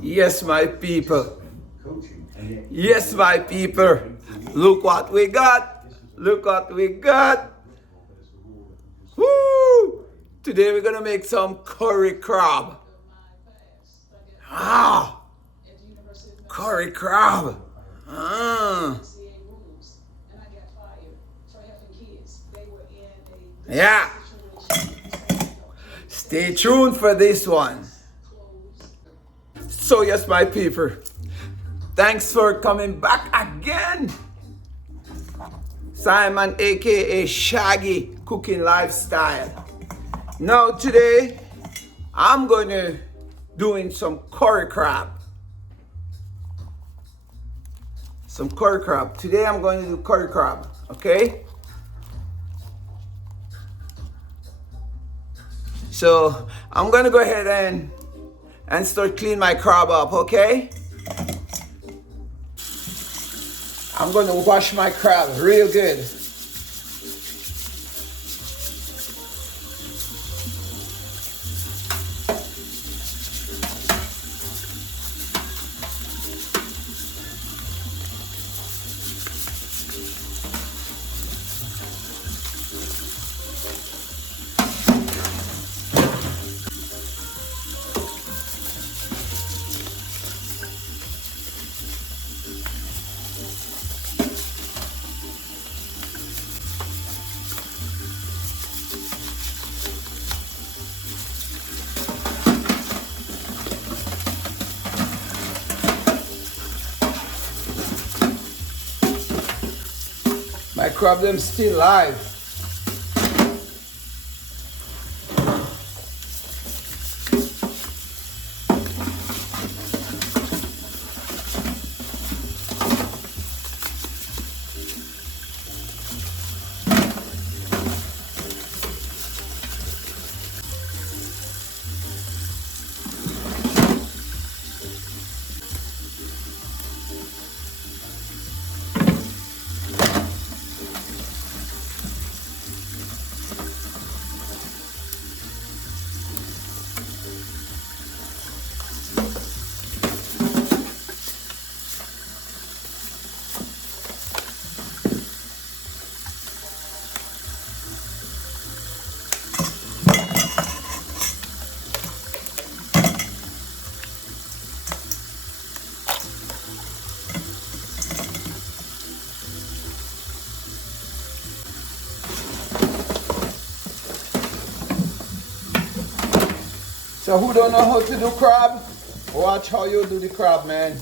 Yes, my people. Yes, my people. Look what we got. Look what we got. Woo! Today we're gonna make some curry crab. Ah, curry crab. Ah. Yeah. Stay tuned for this one. So yes, my people, thanks for coming back again. Simon, aka Shaggy Cooking Lifestyle. Now today, I'm gonna doing some curry crab. Some curry crab. Today I'm going to do curry crab, okay? So I'm gonna go ahead and start clean my crab up, okay? I'm gonna wash my crab real good. My crab them still live. So who don't know how to do crab? Watch how you do the crab, man.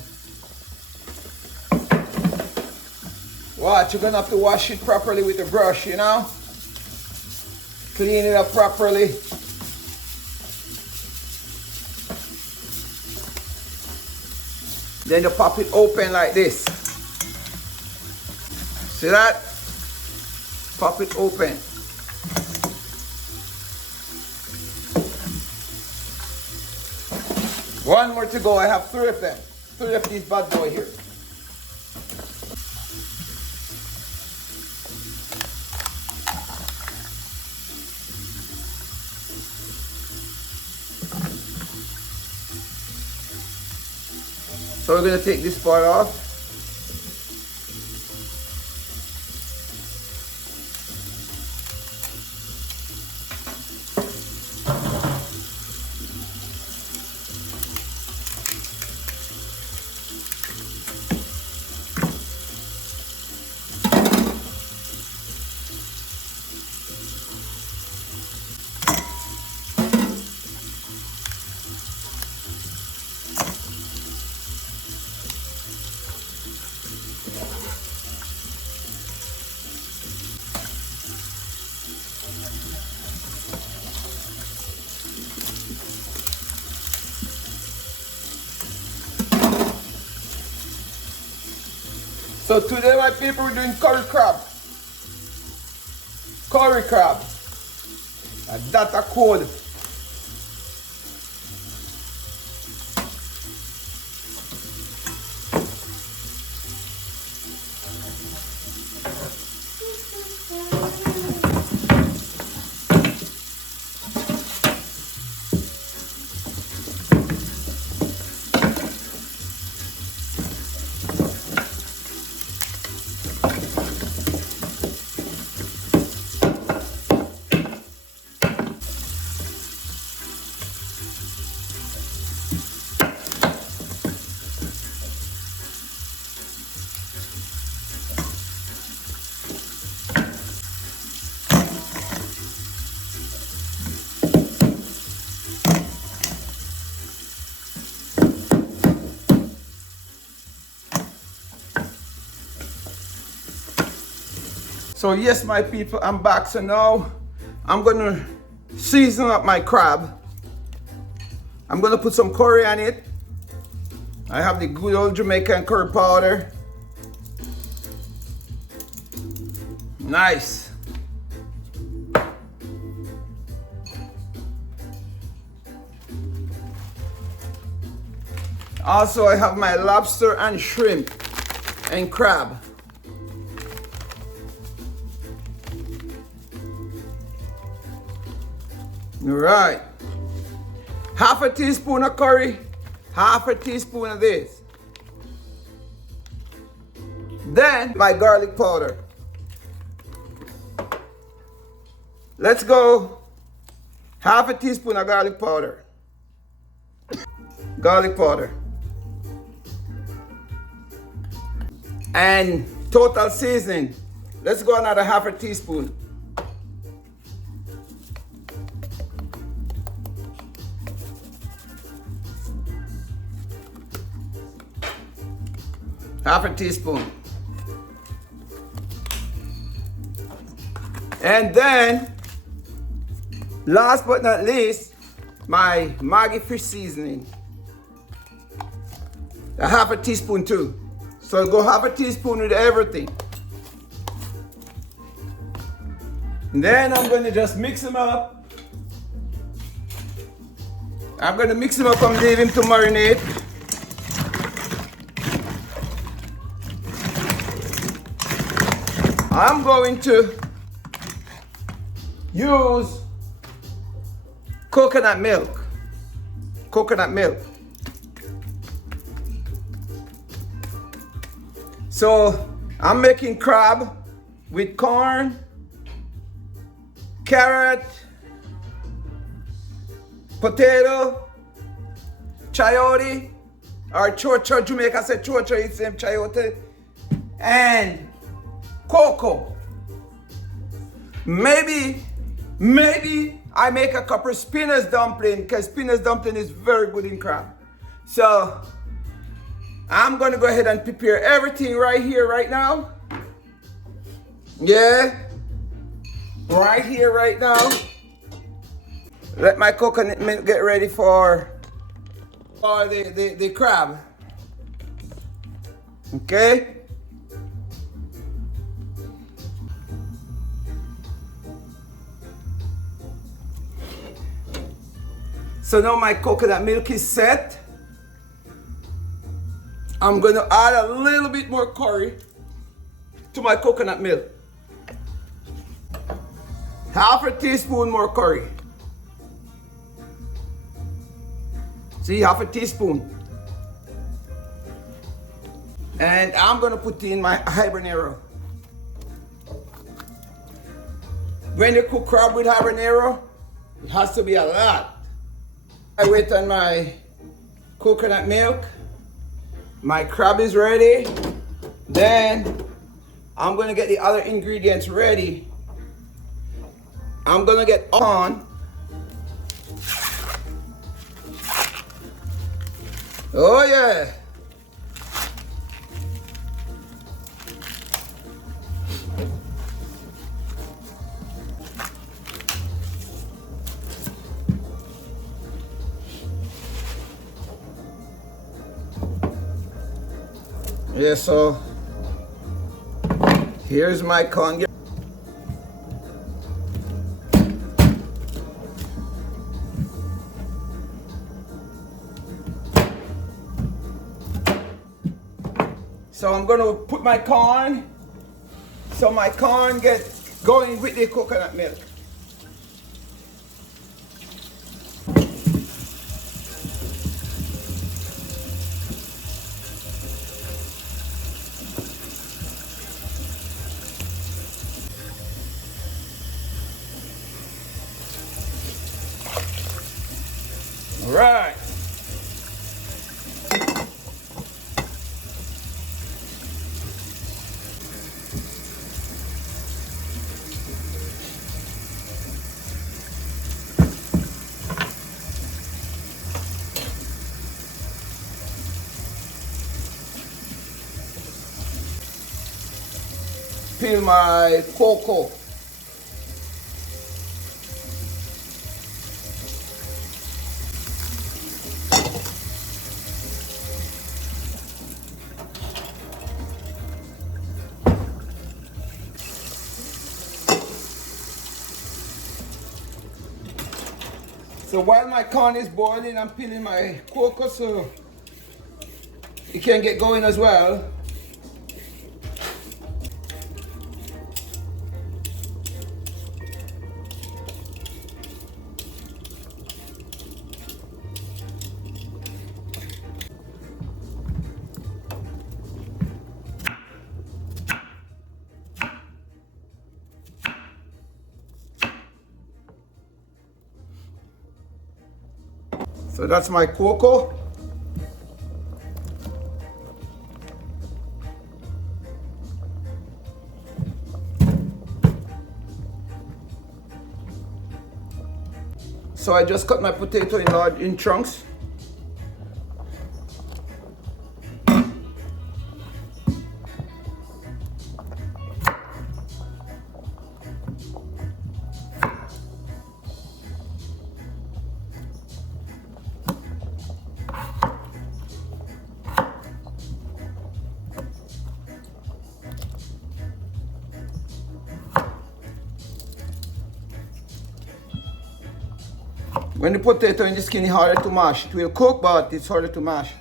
Watch, you're gonna have to wash it properly with a brush, you know? Clean it up properly. Then you pop it open like this. See that? Pop it open. One more to go. I have 3 of them. 3 of these bad boy here. So we're gonna take this part off. So today my people are doing curry crab. Curry crab. That's a code. So yes, my people, I'm back. So now I'm gonna season up my crab. I'm gonna put some curry on it. I have the good old Jamaican curry powder. Nice. Also, I have my lobster and shrimp and crab. All right. Half a teaspoon of curry, half a teaspoon of this. Then my garlic powder. Let's go. Half a teaspoon of garlic powder. Garlic powder. And total seasoning. Let's go another half a teaspoon. Half a teaspoon. And then, last but not least, my Maggi fish seasoning. A half a teaspoon too. So go half a teaspoon with everything. And then I'm going to just mix them up. I'm going to mix them up and leave him to marinate. I'm going to use coconut milk. Coconut milk. So I'm making crab with corn, carrot, potato, chayote, or chocho. Jamaica said chocho, it's same chayote, and coco. Maybe I make a couple spinach dumpling, because spinach dumpling is very good in crab. So I'm gonna go ahead and prepare everything right here, right now. Yeah, right here, right now. Let my coconut milk get ready for the crab. Okay. So now my coconut milk is set. I'm gonna add a little bit more curry to my coconut milk. Half a teaspoon more curry. See, half a teaspoon. And I'm gonna put in my habanero. When you cook crab with habanero, it has to be a lot. I wait on my coconut milk. My crab is ready. Then I'm gonna get the other ingredients ready. I'm gonna get on. Oh yeah. Yeah, so here's my corn. So I'm gonna put my corn, so my corn gets going with the coconut milk. All right. peel my coco. So while my corn is boiling, I'm peeling my coco so it can get going as well. So that's my coco. So I just cut my potato in chunks. When the potato in the skin is harder to mash, it will cook, but it's harder to mash.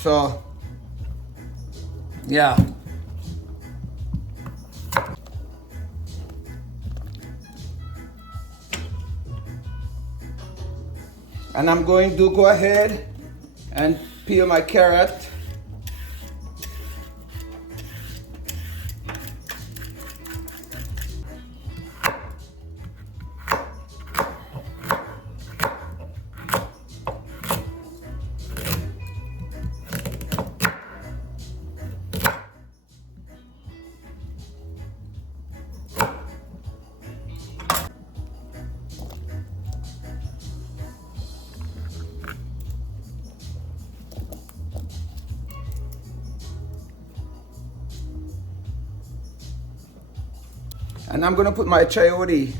So yeah. And I'm going to go ahead and peel my carrot. And I'm gonna put my chayote,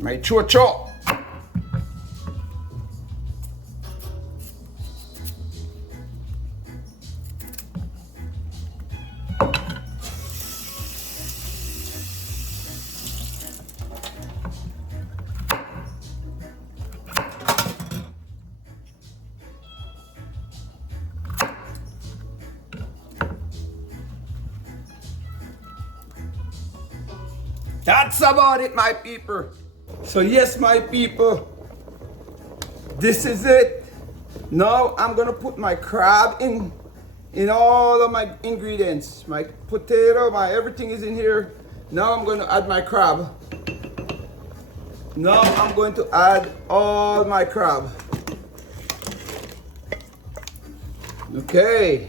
my chocho. That's about it, my people. So yes, my people, this is it. Now I'm gonna put my crab in all of my ingredients. My potato, my everything is in here. Now I'm gonna add my crab. Now I'm going to add all my crab. Okay.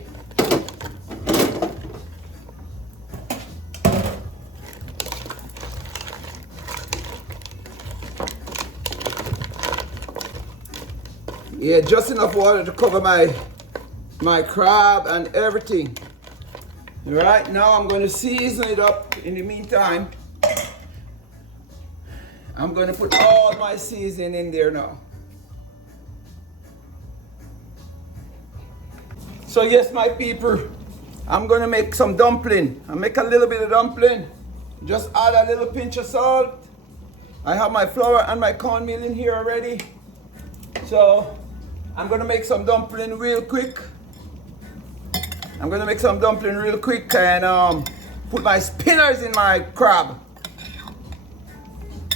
Yeah, just enough water to cover my crab and everything. Right now I'm going to season it up. In the meantime, I'm going to put all my seasoning in there now. So yes, my people, I'm going to make some dumpling. I'll make a little bit of dumpling. Just add a little pinch of salt. I have my flour and my cornmeal in here already. So I'm gonna make some dumpling real quick. I'm gonna make some dumpling real quick and put my spinners in my crab.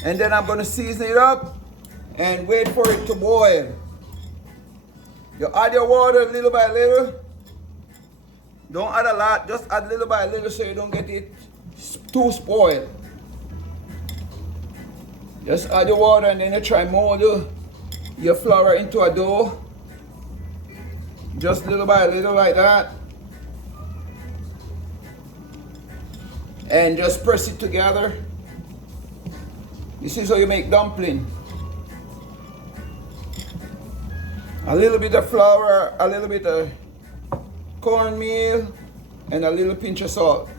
And then I'm gonna season it up and wait for it to boil. You add your water little by little. Don't add a lot, just add little by little so you don't get it too spoiled. Just add your water and then you try mold your flour into a dough. Just little by little like that. And just press it together. This is how you make dumpling. A little bit of flour, a little bit of cornmeal, and a little pinch of salt.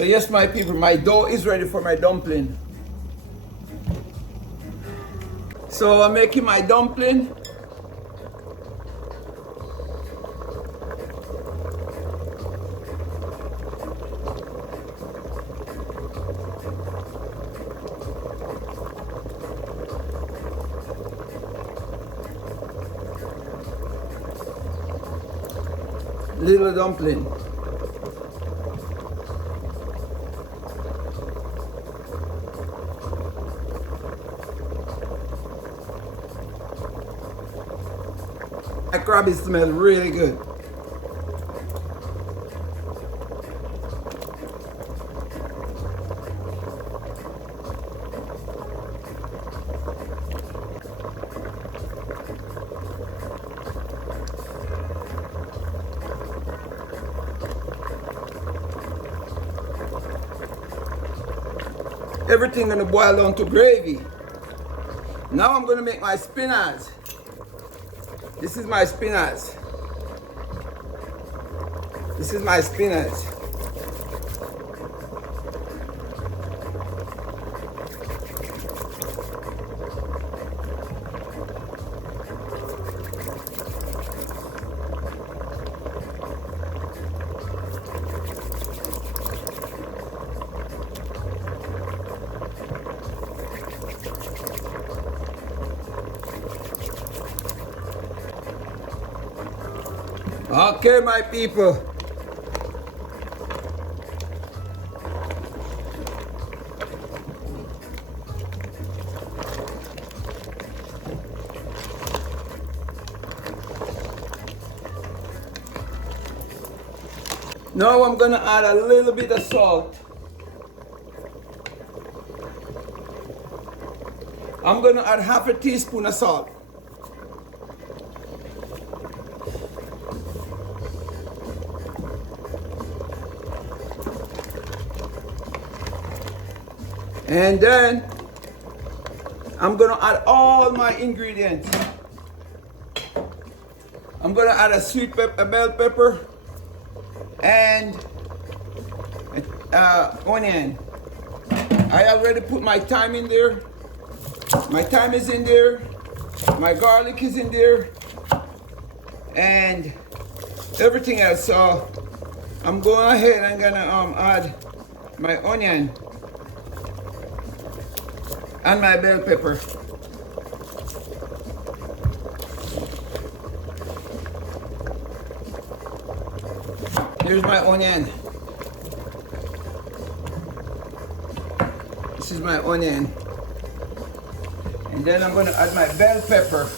So yes, my people, my dough is ready for my dumpling. So I'm making my dumpling. Little dumpling. My crab smells really good. Everything gonna boil down to gravy. Now I'm gonna make my spinach. This is my spinach. This is my spinach. Okay, my people. Now I'm gonna add a little bit of salt. I'm gonna add half a teaspoon of salt. And then I'm gonna add all my ingredients. I'm gonna add a sweet pepper, a bell pepper, and onion. I already put my thyme in there. My thyme is in there. My garlic is in there, and everything else. So I'm going ahead and gonna add my onion and my bell pepper. Here's my onion. This is my onion. And then I'm gonna add my bell pepper.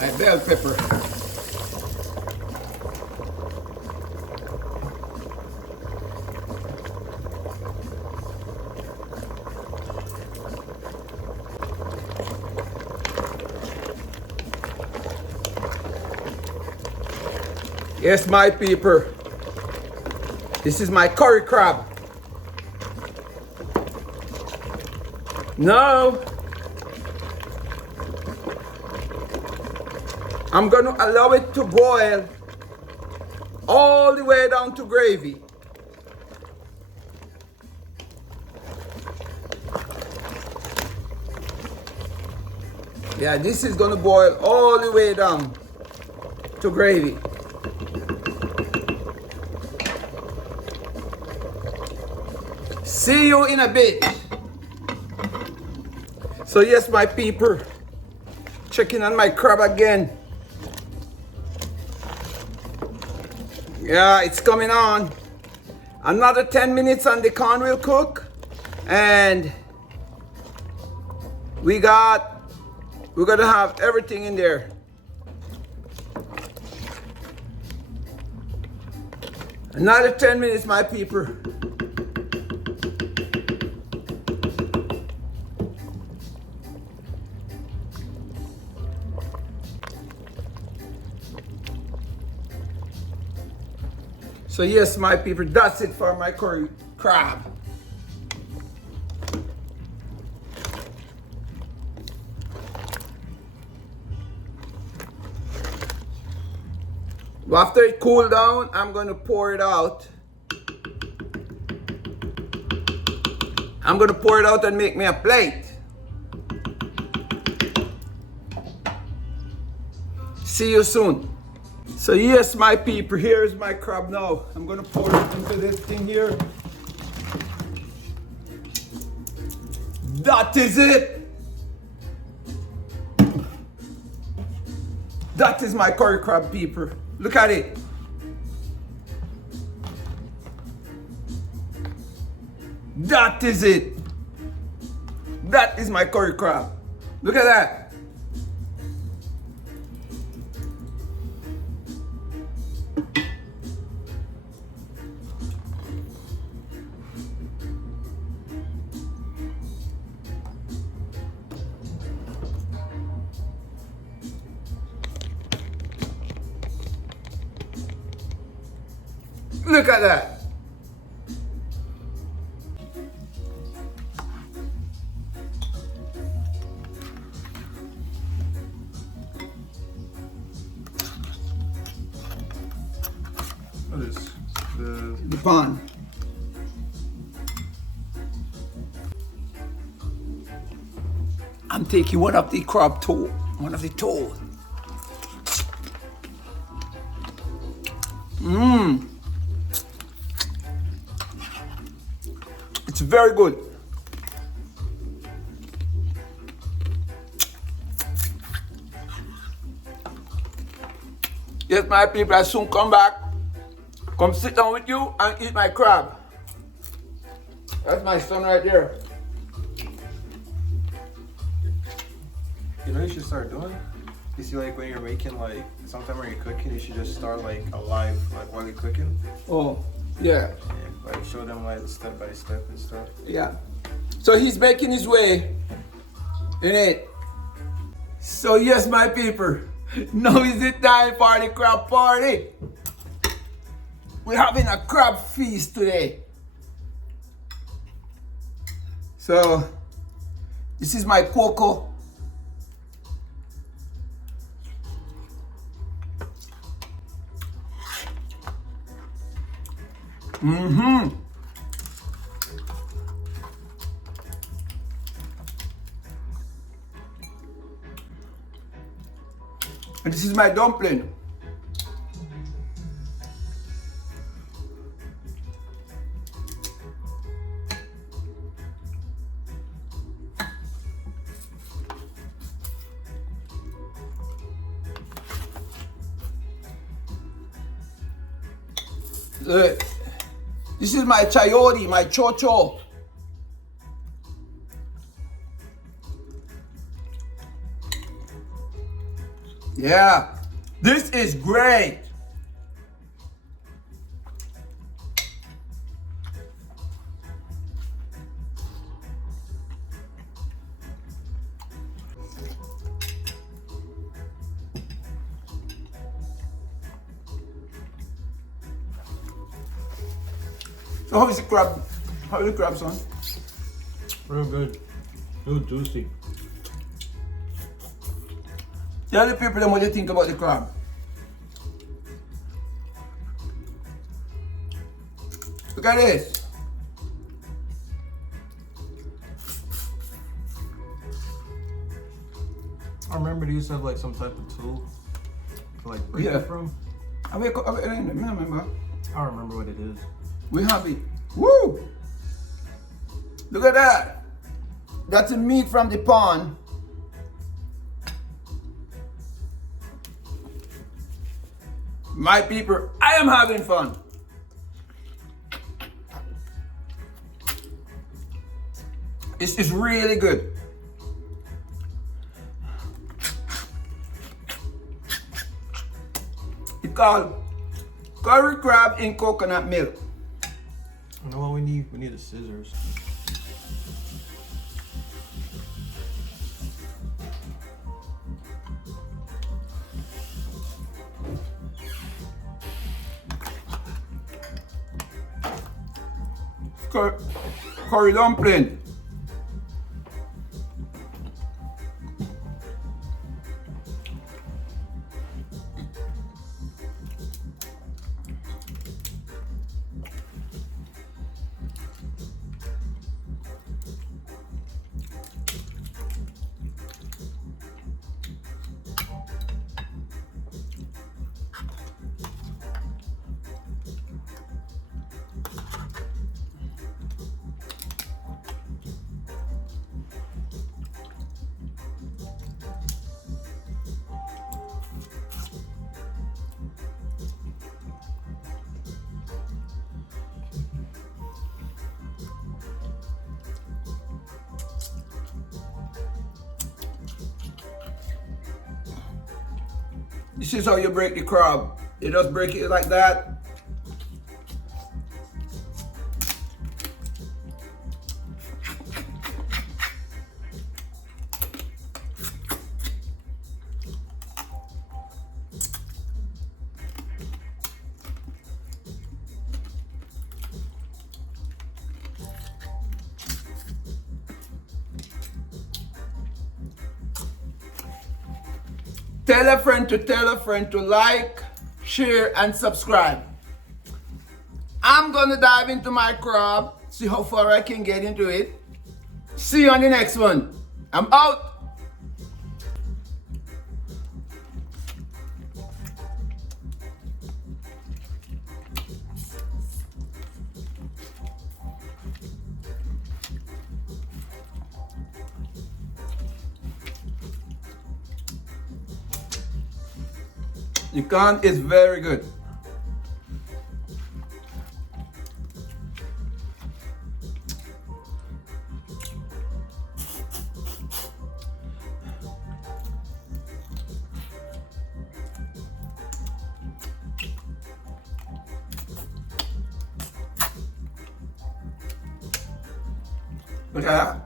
My bell pepper. Yes, my people. This is my curry crab. Now, I'm going to allow it to boil all the way down to gravy. Yeah, this is going to boil all the way down to gravy. See you in a bit. So yes, my people, checking on my crab again. Yeah, it's coming on. Another 10 minutes and the corn will cook. And we're gonna have everything in there. Another 10 minutes, my people. So yes, my people, that's it for my curry crab. After it cooled down, I'm gonna pour it out. I'm gonna pour it out and make me a plate. See you soon. So yes, my people, here's my crab now. I'm gonna pour it into this thing here. That is it. That is my curry crab, people. Look at it. That is it. That is my curry crab. Look at that. Look at that. What is the pan? I'm taking one of the crab toe, one of the toe. It's very good. Yes, my people, I soon come back. Come sit down with you and eat my crab. That's my son right there. You know what you should start doing? You see, like when you're making, like sometime when you're cooking, you should just start like a live, like while you're cooking. Oh, yeah. Yeah, like show them like step by step and stuff. Yeah. So he's making his way in it. So yes, my people, now is the time for the crab party. We're having a crab feast today. So this is my coco. And this is my dumpling. This is my chayote, my chocho. Yeah, this is great. So how is the crab? How is the crab, son? Real good. Too juicy. Tell the people them what you think about the crab. Look at this. I remember they used to have like some type of tool to like break it from. I remember. I don't remember what it is. We have it. Woo! Look at that. That's the meat from the pond. My people, I am having fun. It's really good. It's called curry crab in coconut milk. You know what we need? We need the scissors. Curry dumpling. This is how you break the crab. You just break it like that. Tell a friend to like, share, and subscribe. I'm gonna dive into my crab, see how far I can get into it. See you on the next one. I'm out. The can is very good. Look at that.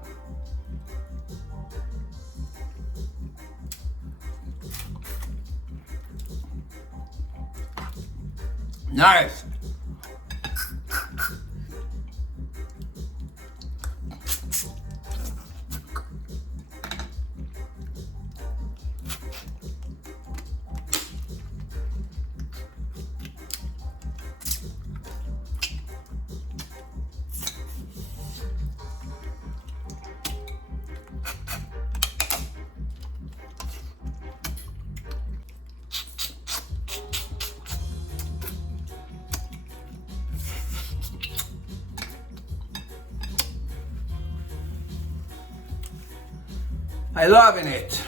Nice. I'm loving it.